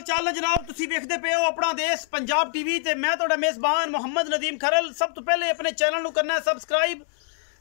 हाल चाल है जनाब। तुसी देखते पे हो अपना देश पंजाब टीवी ते मैं तुहाडा मेज़बान मोहम्मद नदीम खरल। सब तो पहले अपने चैनल नू करना है सबसक्राइब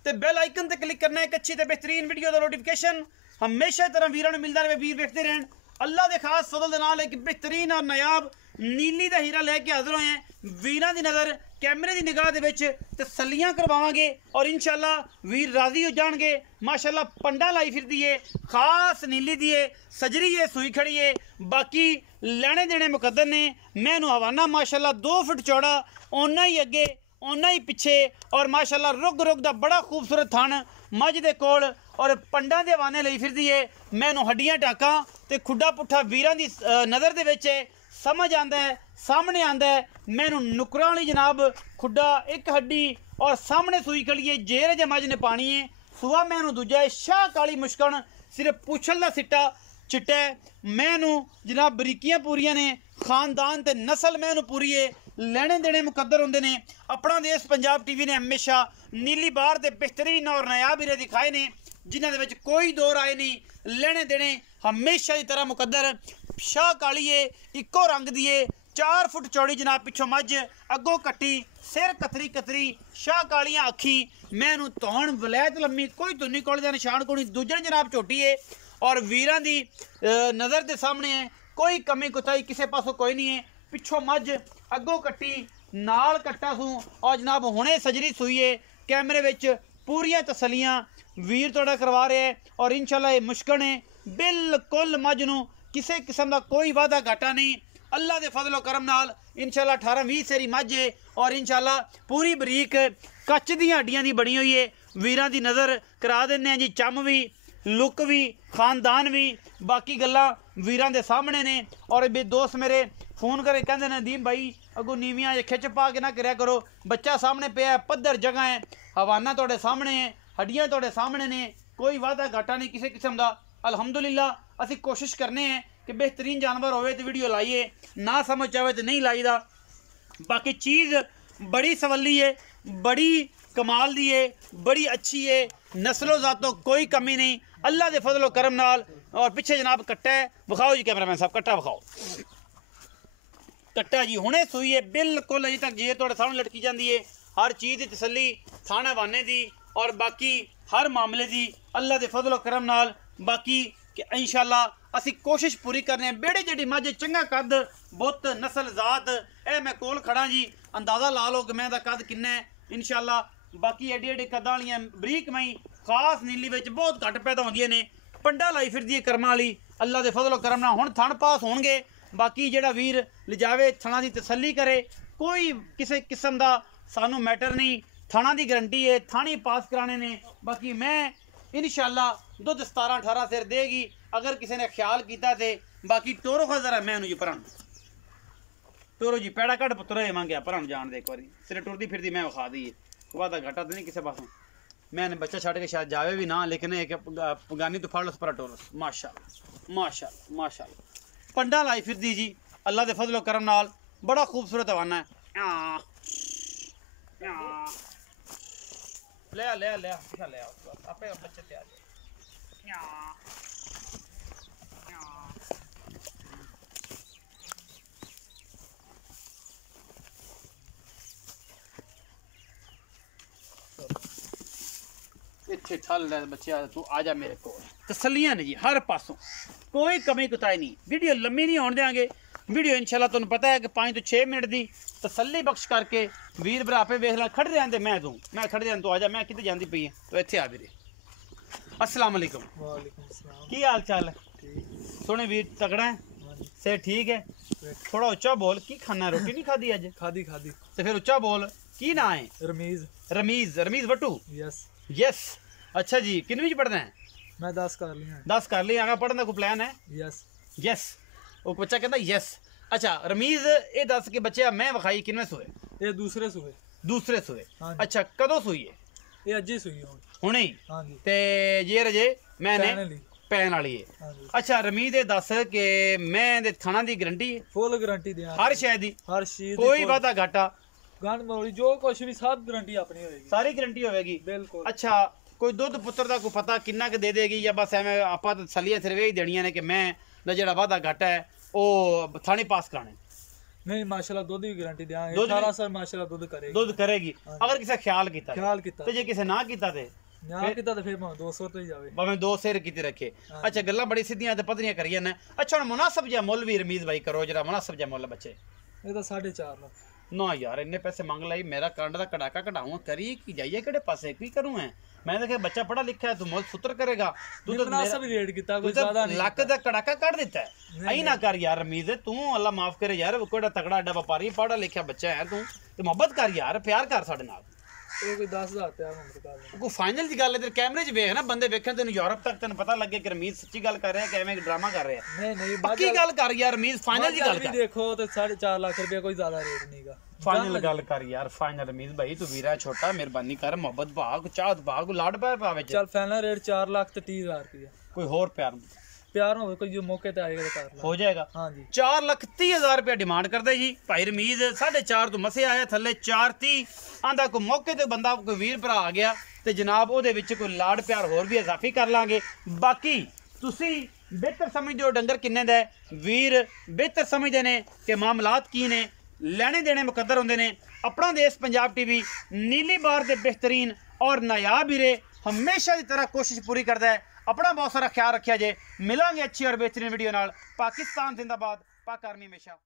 ते बेल आइकन ते क्लिक करना है एक अच्छी ते बेहतरीन वीडियो दा नोटिफिकेशन हमेशा तरह वीरां नू मिलदा रहे, वीर देखते रहन। अल्लाह दे खास फजल दे नाल एक बेहतरीन और नायाब नीली दा हीरा लेके हाजिर होए हैं। वीरां दी नज़र कैमरे की निगाह दे विच तसल्लियां करवावांगे और इंशाअल्लाह वीर राजी हो जाणगे। माशाअल्लाह पंडा लाई फिरदी है, खास नीली दी है, सजरी है, सूई खड़ी है। बाकी लैने देने मुकद्दर ने। मैं हवाना माशाअल्लाह 2 फुट चौड़ा, ओना ही अगे ओना ही पिछे और माशाअल्लाह रुग रुग दा बड़ा खूबसूरत थन मझ दे कोल और पंडा दे हवाने लई फिरदी है। मैनू हड्डियां टाका ते खुड्डा पुट्ठा वीरां दी नज़र दे विच समझ आंदा है, सामने आंदा है। मैनू नुकरां वाली जनाब खुड्डा एक हड्डी और सामने सूई खड़ी है, जेर जे मझ ने पानी है। सुआ मैनू दूजा है शाह काली मुश्कन, सिर्फ पुछल दा सिट्टा चिट्टा है। मैनू जनाब बरीकियां पूरियां ने, खानदान ते नस्ल मैनू पूरी है। लेने देने मुकद्दर होंदे ने। अपना देश पंजाब टीवी ने हमेशा नीली बार दे बेहतरीन और नायाब हीरे दिखाए ने जिन्हां दे विच कोई दो राय नहीं। लेने देने हमेशा की तरह मुकद्दर। शाह काली है, इक्को रंग दी है, 4 फुट चौड़ी जनाब, पिछों मझ, अगों कट्टी, सिर कतरी कतरी, शाह कालियां अखी। मैनू तौण वलैत लम्मी, कोई धुनी कोल दा निशान कोई नहीं। दूजन जनाब झोटी है और वीरां दी नज़र दे सामने है, कोई कमी कुताई किसी पासों कोई नहीं है। पिछों मझ, अगों कट्टी, नाल कट्टा सूं और जनाब हुणे सजरी सूई है। कैमरे विच पूरियां तसलियां वीर तुहाडा करवा रहे हैं और इंशाअल्लाह ये मुश्किल है बिल्कुल। मझ नूं किसी किस्म का कोई वादा घाटा नहीं। अल्लाह दे फजलो करम नाल इंशाअल्लाह 18-20 सेरी मझ है और इंशाअल्लाह पूरी बरीक कच्च दी हड्डियां दी बनी हुई है। वीरां दी नज़र करा दिंदे जी, चम भी, लुक भी, खानदान भी, बाकी गल्लां वीरां दे सामने ने। और भी दोस्त मेरे फोन करे कहते हैं नदीम भाई अगों नीवियां खिच पा के ना करया करो, बच्चा सामने पिया है, पद्धर जगह है, हवाना तुहाडे सामने है, हड्डियां तुहाडे सामने ने, कोई वादा घाटा नहीं किसी किस्म का। अल्हम्दुलिल्लाह असी कोशिश करने हैं कि बेहतरीन जानवर होवे तो वीडियो लाइए, ना समझ आवे तो नहीं लाईदा। बाकी चीज़ बड़ी सवली है, बड़ी कमाल दी है, बड़ी अच्छी है, नस्लो ज़ातों कोई कमी नहीं अल्लाह दे फजलो करम नाल। और पिछे जनाब कट्टा है, विखाओ जी कैमरामैन साहब, कट्टा विखाओ। कट्टा जी हुणे सूई है बिल्कुल, अजे तक जेर तुहाडे सामने लटकी जाती है। हर चीज़ की तसली थाने वाने दी और बाकी हर मामले दी अल्लाह दे फजलो करम नाल। बाकी इंशाअल्लाह असी कोशिश पूरी करने हैं। बेड़े जेडी मझ चंगा कद, बुत, नस्ल, ज़ात, ए मैं कोल खड़ा जी, अंदाज़ा ला लो कि मैं दा कद किन्ना है इंशाअल्लाह। बाकी एडी एडी कदां वालियां बरीक मई खास नीली विच बहुत घट पैदा होंदियां ने। पंडा लाई फिरदी है कर्मां वाली अल्लाह दे फजलो करम नाल। हुण थण पास होणगे। बाकी जेड़ा वीर लिजावे थणा दी तसल्ली करे, कोई किसी किस्म का सानू मैटर नहीं, थणा दी गारंटी है, थानी पास कराने ने। बाकी मैं इंशाअल्लाह दुध 17-18 सिर देगी अगर किसी ने ख्याल किया तो। बाकी टोरो खा जरा मैं जी भरा टोरो जी पैड़ा कट पुत्र मांगया भरा जान दे एक बार सिरे टुरदी फिरदी मैं विखा दी है। वादा घाटा तो नहीं किसी पासों। मैंने बच्चा छड़ के शायद जावे भी ना, लेकिन एक पगानी तो फड़ लो पर टोरस। माशाअल्लाह माशाअल्लाह माशाअल्लाह पंडा लाई फिरदी जी अल्लाह दे फजलो करम नाल। बड़ा खूबसूरत हवाना है। ले ले ले ले आपे बच्चे तैयार। इत्थे ठल बच्चे तू आ जा मेरे को। तसलियां ने जी हर पासों, कोई कमी कुताई नहीं। वीडियो लम्मी नहीं होने देंगे। वीडियो इंशाल्लाह तुहानू पता है कि 5 तो 6 मिनट की तसल्ली बख्श करके वीर भरा पे वेख ला खड़े रहते। मैं खड़े रहन तो आ जा, मैं कितने जाती पई है तो इत्थे आ वीरे। अस्सलाम वालेकुम। वालेकुम सलाम। की हाल चाल है? सोने वीर तगड़ा है, से ठीक है? थोड़ा उच्चा बोल। की खाना, रोटी नहीं खाधी अज? खादी तो फिर उच्चा बोल। की ना है? रमीज। रमीज वटू। Yes yes. अच्छा जी, किनवी पढ़ना है? मैं 10 कर लिया। 10 कर लिया। आगे पढ़ने का कोई प्लान है? Yes yes. वो बच्चा कहता यस। अच्छा रमीज ये दस के बच्चे मैं विखाई किनवे सोए? ये दूसरे सूए। दूसरे सोए। हाँ। अच्छा कदों सोई है? ये अज ही सूई हुणे ही? हाँ जी। ते ये रजे मैंने पैन वाली है। हाँ जी। अच्छा रमीज ये दस के मैं दे थाना दी गारंटी है? फुल गारंटी दे हर शय दी? हर चीज कोई वादा घाटा गंद मौली जो कुछ भी सब गारंटी अपनी होएगी, सारी गारंटी होगी बिल्कुल। अच्छा कोई दुध पुत्र का कोई पता किन्ना के दे देगी या बस एवं आप तसलियां सिर्फ यही देनियां ने कि मैं ना जेड़ा वादा घाटा है ਉਹ ਥਾਣੇ ਪਾਸ ਕਰਾਣੇ नहीं माशाल्लाह दूध की गारंटी देंगे दूध 18 साल माशाल्लाह दूध करेगी ਦੁੱਧ ਕਰੇਗੀ ਅਗਰ ਕਿਸੇ ਖਿਆਲ ਕੀਤਾ ख्याल किता ਤੇ ਜੇ ਕਿਸੇ ਨਾ ਕੀਤਾ ਤੇ ना किता तो फिर मैं 200 तो ही जावे ਭਾਵੇਂ ਦੋ ਸਿਰ ਕੀਤੀ ਰੱਖੇ ਅੱਛਾ ਗੱਲਾਂ ਬੜੀ ਸਿੱਧੀਆਂ ਤੇ ਪਤਲੀਆਂ ਕਰੀਆਂ ਨੇ ਅੱਛਾ ਹੁਣ ਮੁਨਾਸਬ ਜਿਹਾ ਮੁੱਲ ਵੀ ਰਮੀਜ਼ ਭਾਈ ਕਰੋ ਜਿਹੜਾ ਮੁਨਾਸਬ ਜਿਹਾ ਮੁੱਲ ਬੱਚੇ ये तो 4.5 लाख ਨਾ ਯਾਰ ਇੰਨੇ ਪੈਸੇ ਮੰਗ ਲਈ ਮੇਰਾ ਕੰਡ ਦਾ ਕੜਾਕਾ ਕਢਾਉਂ ਕਰੀ ਕੀ ਜਾਈਏ ਕਿਹੜੇ ਪਾਸੇ ਕੀ ਕਰੂੰ ਮੈਂ ਮੈਂ ਦੇਖਿਆ ਬੱਚਾ ਪੜਾ ਲਿਖਿਆ ਤੂੰ ਮੁੱਲ ਸੁਤਰ ਕਰੇਗਾ ਤੂੰ ਤਾਂ मुनासिब रेट किता कोई ਤੂੰ ज्यादा ਤਾਂ नहीं ਲੱਕ ਦਾ ਕੜਾਕਾ ਕੱਢ ਦਿੱਤਾ ਐਂ ਨਾ ਕਰ ਯਾਰ ਰਮੀਜ਼ ਤੂੰ ਅੱਲਾ ਮਾਫ ਕਰੇ ਯਾਰ ਕੋੜਾ ਤਕੜਾ ਐਡਾ ਵਪਾਰੀ ਪੜਾ ਲਿਖਿਆ ਬੱਚਾ ਹੈ ਤੂੰ ਤੇ ਮੁਹੱਬਤ ਕਰ ਯਾਰ ਪਿਆਰ ਕਰ ਸਾਡੇ ਨਾਲ ये कोई 10,000 ਤੇ ਆ ਹੁਣ ਕਰ ਕੋਈ ਫਾਈਨਲ ਦੀ ਗੱਲ ਹੈ ਤੇ ਕੈਮਰੇ 'ਚ ਵੇਖ ਨਾ ਬੰਦੇ ਵੇਖਣ ਤੈਨੂੰ ਯੂਰਪ ਤੱਕ ਤੈਨੂੰ ਪਤਾ ਲੱਗੇ ਕਿ ਰਮੀਜ਼ ਸੱਚੀ ਗੱਲ ਕਰ ਰਿਹਾ ਕਿ ਐਵੇਂ ਡਰਾਮਾ ਕਰ ਰਿਹਾ नहीं नहीं ਪੱਕੀ ਗੱਲ ਕਰ ਯਾਰ ਰਮੀਜ਼ ਫਾਈਨਲ ਦੀ ਗੱਲ भी ਕਰ देखो तो 4.5 लाख रुपया कोई ज्यादा रेट नहीं का ਫਾਈਨਲ ਗੱਲ ਕਰ ਯਾਰ ਫਾਈਨਲ ਰਮੀਜ਼ ਭਾਈ ਤੂੰ ਵੀਰਾ ਛੋਟਾ ਮਿਹਰਬਾਨੀ ਕਰ ਮੁਹੱਬਤ ਭਾਗ ਚਾਹਤ ਭਾਗ ਲਾਡ ਪਿਆਰ ਪਾਵੇ ਚ चल फाइनल रेट 4 लाख ते 30,000 रुपया ਕੋਈ ਹੋਰ ਪਿਆਰ प्यार हो कोई जो मौके ते आएगा तो कर ला ਹੋ ਜਾਏਗਾ हाँ जी 4,30,000 ਰੁਪਏ ਡਿਮਾਂਡ ਕਰਦੇ ਜੀ ਭਾਈ ਰਮੀਜ਼ 4.5 ਤੋਂ ਮਸੇ ਆਇਆ ਥੱਲੇ 430 ਆਂਦਾ ਕੋਈ ਮੌਕੇ ਤੇ ਬੰਦਾ ਕੋਈ ਵੀਰ ਭਰਾ ਆ ਗਿਆ ਤੇ ਜਨਾਬ ਉਹਦੇ ਵਿੱਚ ਕੋਈ ਲਾਡ ਪਿਆਰ ਹੋਰ ਵੀ ਇਜ਼ਾਫੀ ਕਰ ਲਾਂਗੇ ਬਾਕੀ ਤੁਸੀਂ ਬਿਹਤਰ ਸਮਝਦੇ ਹੋ ਡੰਗਰ ਕਿੰਨੇ ਦਾ ਹੈ ਵੀਰ ਬਿਹਤਰ ਸਮਝਦੇ ਨੇ ਕਿ ਮਾਮਲਾਤ ਕੀ ਨੇ ਲੈਣੇ ਦੇਣੇ ਮੁਕੱਦਰ ਹੁੰਦੇ ਨੇ ਆਪਣਾ ਦੇਸ਼ ਪੰਜਾਬ ਟੀਵੀ ਨੀਲੀ ਬਾਰ ਦੇ ਬਿਹਤਰੀਨ ਔਰ ਨਾਯਾਬ ਹੀਰੇ ਹਮੇਸ਼ਾ ਦੀ ਤਰ੍ਹਾਂ ਕੋਸ਼ਿਸ਼ ਪੂਰੀ ਕਰਦਾ ਹੈ अपना बहुत सारा ख्याल रखिया जे मिलेंगे अच्छी और बेहतरीन वीडियो नाल पाकिस्तान जिंदाबाद पाक आर्मी हमेशा